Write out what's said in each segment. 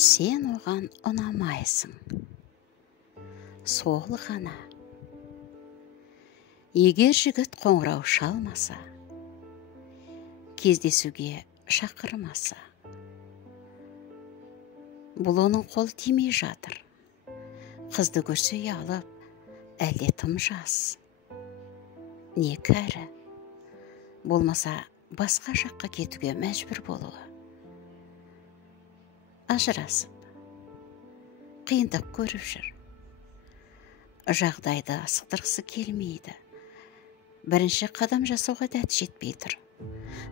Сен оған ұнамайсың. Сол ғана. Егер жігіт қоңырау шалмаса, кездесуге шақырмаса, бұл оның қолы тимей жатыр. Қызды көрсе ұялып, әлде тым жас. Не кәрі, болмаса басқа жаққа кетуге мәжбүр болуы. Ажырасып, қиындық көріп жүр. Жағдайды асықтырғысы келмейді. Бірінші қадам жасауға дәті жетпей тұр.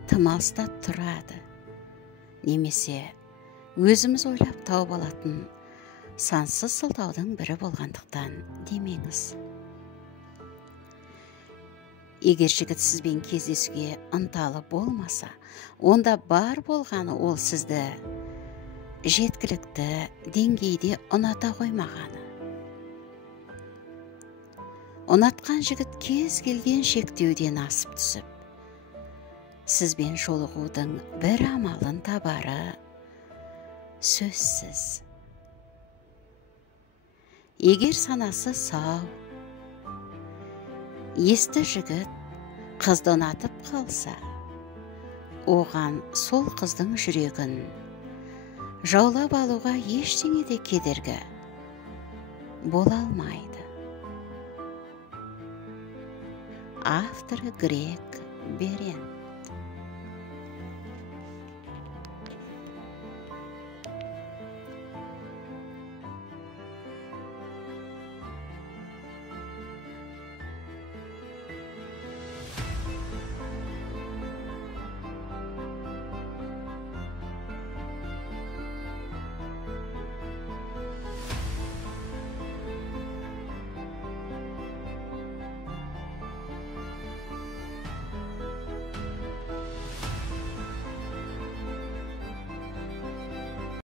Тым алыста тұрады. Немесе өзіміз ойлап тауып алатын сансыз сылтаудың бірі болғандықтан демеңіз. Егер жігіт сізбен кездесуге ынталы болмаса, онда бар болғаны ол сізді жеткілікті деңгейде ұната қоймағаны. Ұнатқан жігіт кез келген шектеуден асып түсіп, сізбен жолығудың бір амалын табары сөзсіз. Егер санасы сау, есті жігіт қызды ұнатып қалса, оған сол қыздың жүрегін жаулап алуға ештеңе де кедергі бола алмайды. Авторы Грег Берен.